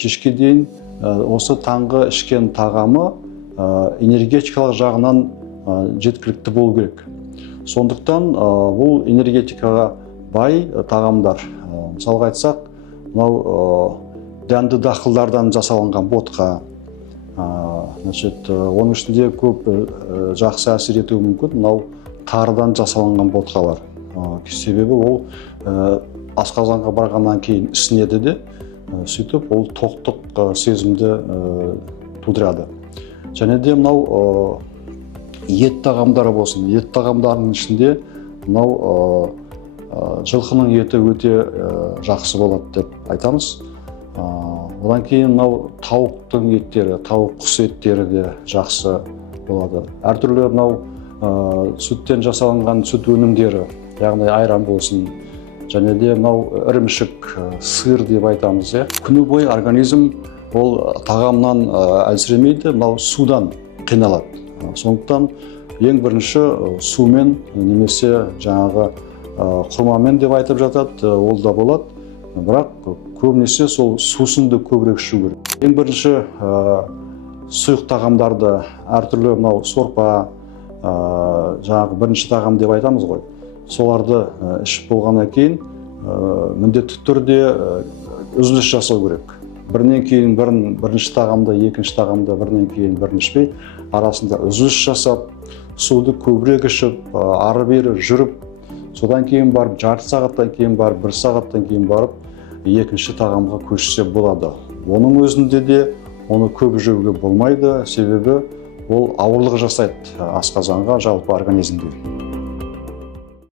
кешке дейін осы таңғы ішкен тағамы энергетикалық жағынан жеткілікті болу керек. Сондықтан бұл энергетикаға бай тағамдар. Мысалға айтсақ, мынау дәнді дақылдардан жасалынған ботқа, оның ішінде көп жақсы әсер етуі мүмкін. Мынау тарыдан жасалынған ботқалар. Себебі ол асқазанға барғаннан кейін ісінеді де, сөйтіп ол тоқтық сезімді тудырады. Және де мынау ет тағамдары болсын. Ет тағамдарының ішінде мынау жылқының еті өте жақсы болады деп айтамыз. Одан кейін мынау тауықтың еттері, тауық құс еттері де жақсы болады. Әртүрлі мынау сүттен жасалынған сүт өнімдері, яғни айран болсын, және де мынау ірімшік, сыр деп айтамыз. Күні бойы организм ол тағамнан әлсіремейді, мынау судан қиналады. Сондықтан ең бірінші сумен немесе жаңағы құрмамен деп айтып жатады, ол да болады. Бірақ көбінесе сол сусынды көбірек ішу керек. Ең бірінші сұйық тағамдарды, әртүрлі мынау сорпа, жаңағы бірінші тағам деп айтамыз ғой. Соларды ішіп болғаннан кейін міндетті түрде үзіліс жасау керек. Бірінен кейін бірінші тағамда, екінші тағамда, бірінен кейін бірін ішпей, арасында үзіліс жасап, суды көбірек ішіп, ары-бері жүріп, содан кейін барып, жарты сағаттан кейін барып, 1 сағаттан кейін барып, екінші тағамға көшсе болады. Оның өзінде де оны көп жеуге болмайды, себебі ол ауырлық жасайды асқазанға, жалпы организмге.